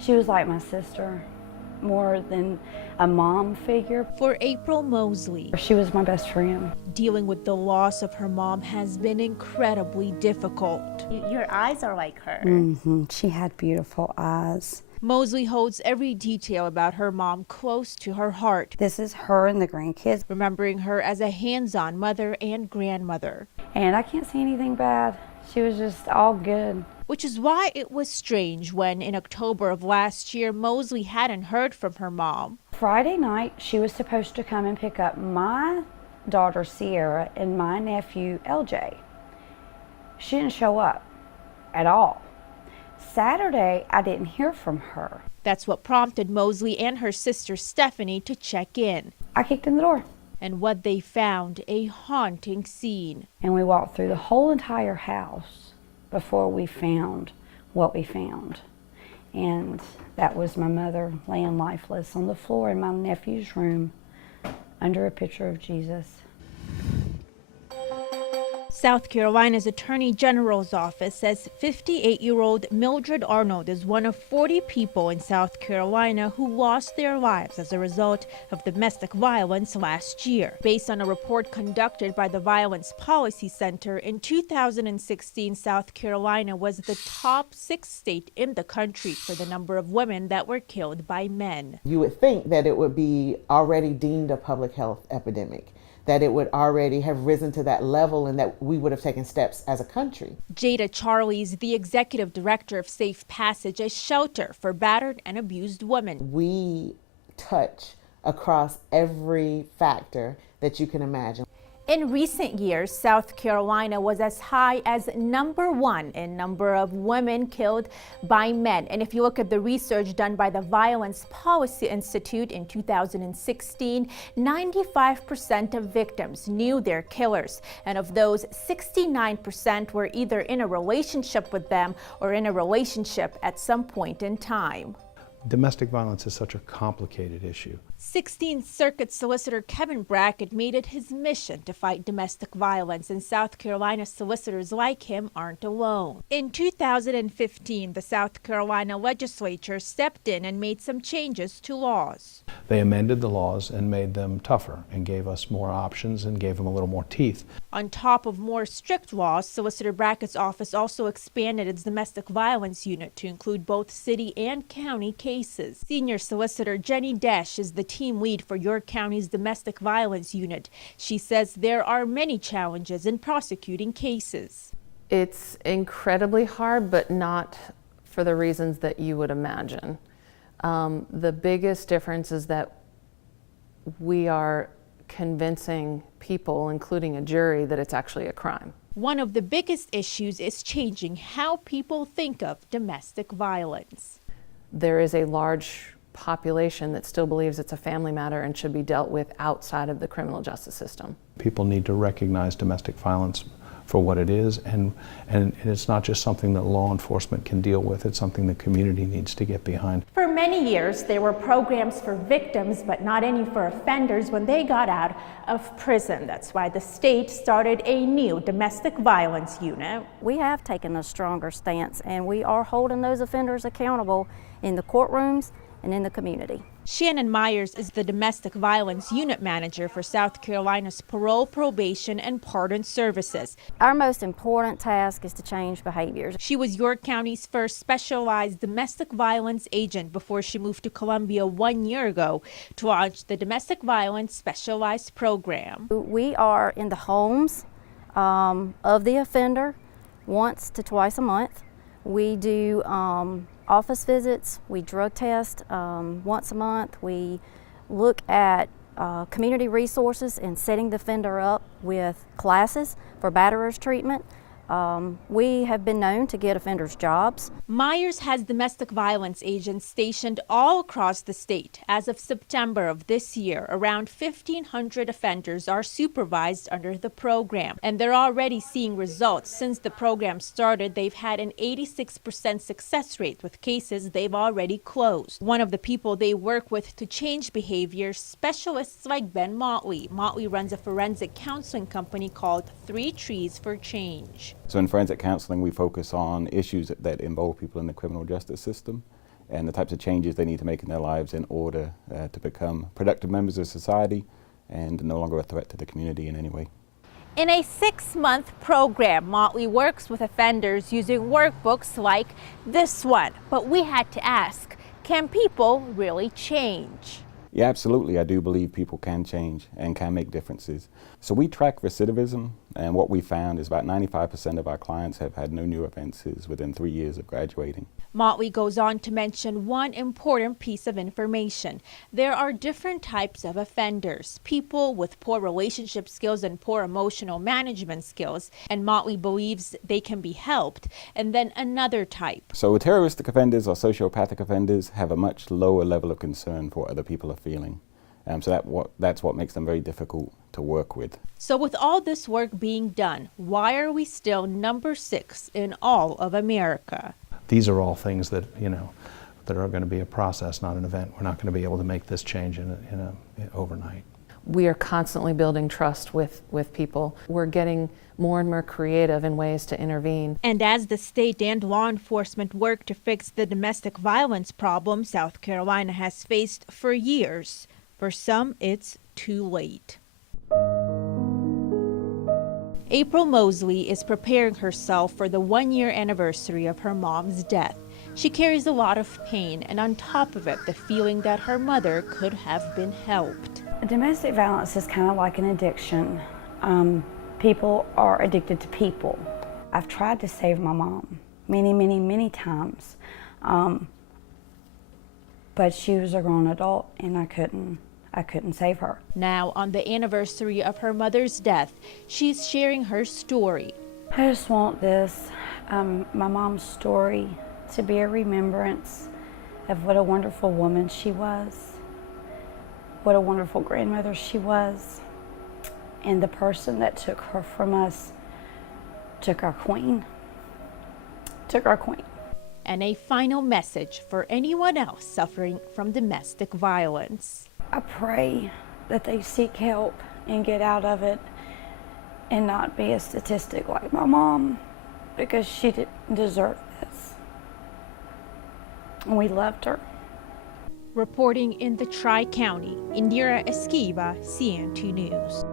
She was like my sister, more than a mom figure. For April Mosley, She was my best friend. dealing with the loss of her mom has been incredibly difficult. Your eyes are like her. She had beautiful eyes. Mosley holds every detail about her mom close to her heart, This is her and the grandkids. remembering her as a hands-on mother and grandmother. And I can't see anything bad. She was just all good. Which is why it was strange when, in October of last year, Mosley hadn't heard from her mom. Friday night, she was supposed to come and pick up my daughter Sierra and my nephew LJ. She didn't show up at all. Saturday, I didn't hear from her. That's what prompted Mosley and her sister Stephanie to check in. I kicked in the door And what they found, a haunting scene. and we walked through the whole entire house before we found what we found. And that was my mother laying lifeless on the floor in my nephew's room under a picture of Jesus. South Carolina's Attorney General's office says 58-year-old Mildred Arnold is one of 40 people in South Carolina who lost their lives as a result of domestic violence last year. Based on a report conducted by the Violence Policy Center, in 2016, South Carolina was the top 6th state in the country for the number of women that were killed by men. You would think that it would be already deemed a public health epidemic, that it would already have risen to that level and that we would have taken steps as a country. Jada Charlie is the executive director of Safe Passage, a shelter for battered and abused women. We touch across every factor that you can imagine. In recent years, South Carolina was as high as #1 in number of women killed by men. And if you look at the research done by the Violence Policy Institute in 2016, 95% of victims knew their killers. And of those, 69% were either in a relationship with them or in a relationship at some point in time. Domestic violence is such a complicated issue. 16th Circuit Solicitor Kevin Brackett made it his mission to fight domestic violence, and South Carolina solicitors like him aren't alone. In 2015, the South Carolina legislature stepped in and made some changes to laws. They amended the laws and made them tougher and gave us more options and gave them a little more teeth. On top of more strict laws, Solicitor Brackett's office also expanded its domestic violence unit to include both city and county cases. Senior Solicitor Jenny Desch is the team lead for York County's domestic violence unit. She says there are many challenges in prosecuting cases. It's incredibly hard, but not for the reasons that you would imagine. The biggest difference is that we are convincing people, including a jury, that it's actually a crime. One of the biggest issues is changing how people think of domestic violence. There is a large population that still believes it's a family matter and should be dealt with outside of the criminal justice system. People need to recognize domestic violence for what it is, and it's not just something that law enforcement can deal with, it's something the community needs to get behind. For many years, there were programs for victims, but not any for offenders when they got out of prison. That's why the state started a new domestic violence unit. We have taken a stronger stance, and we are holding those offenders accountable in the courtrooms and in the community. Shannon Myers is the domestic violence unit manager for South Carolina's Parole, Probation, and Pardon Services. Our most important task is to change behaviors. She was York County's first specialized domestic violence agent before she moved to Columbia 1 year ago to launch the Domestic Violence Specialized Program. We are in the homes of the offender once to twice a month. We do office visits, we drug test once a month. We look at community resources and setting the offender up with classes for batterers treatment. We have been known to get offenders jobs. Myers has domestic violence agents stationed all across the state. As of September of this year, around 1,500 offenders are supervised under the program, and they're already seeing results. Since the program started, they've had an 86% success rate with cases they've already closed. One of the people they work with to change behavior, specialists like Ben Motley. Motley runs a forensic counseling company called 3 Trees for Change. So in forensic counseling, we focus on issues that involve people in the criminal justice system. and the types of changes they need to make in their lives in order to become productive members of society and no longer a threat to the community in any way. In a 6-month program, Motley works with offenders using workbooks like this one. But we had to ask, can people really change? Yeah, absolutely. I do believe people can change and can make differences. So we track recidivism, and what we found is about 95% of our clients have had no new offenses within 3 years of graduating. Motley goes on to mention one important piece of information. There are different types of offenders, people with poor relationship skills and poor emotional management skills, and Motley believes they can be helped, and then another type. So terroristic offenders or sociopathic offenders have a much lower level of concern for what other people are feeling. So that's what makes them very difficult to work with. So with all this work being done, why are we still number 6 in all of America? These are all things that, that are going to be a process, not an event. We're not going to be able to make this change overnight. We are constantly building trust with people. We're getting more and more creative in ways to intervene. And as the state and law enforcement work to fix the domestic violence problem South Carolina has faced for years, for some it's too late. April Mosley is preparing herself for the 1-year anniversary of her mom's death. She carries a lot of pain, and on top of it, the feeling that her mother could have been helped. Domestic violence is kind of like an addiction. People are addicted to people. I've tried to save my mom many times, but she was a grown adult, and I couldn't save her. Now, on the anniversary of her mother's death, she's sharing her story. I just want my mom's story, to be a remembrance of what a wonderful woman she was, what a wonderful grandmother she was, and the person that took her from us took our queen. And a final message for anyone else suffering from domestic violence. I pray that they seek help and get out of it and not be a statistic like my mom, because she didn't deserve this. And we loved her. Reporting in the Tri-County, Indira, Eskieva, CN2 News.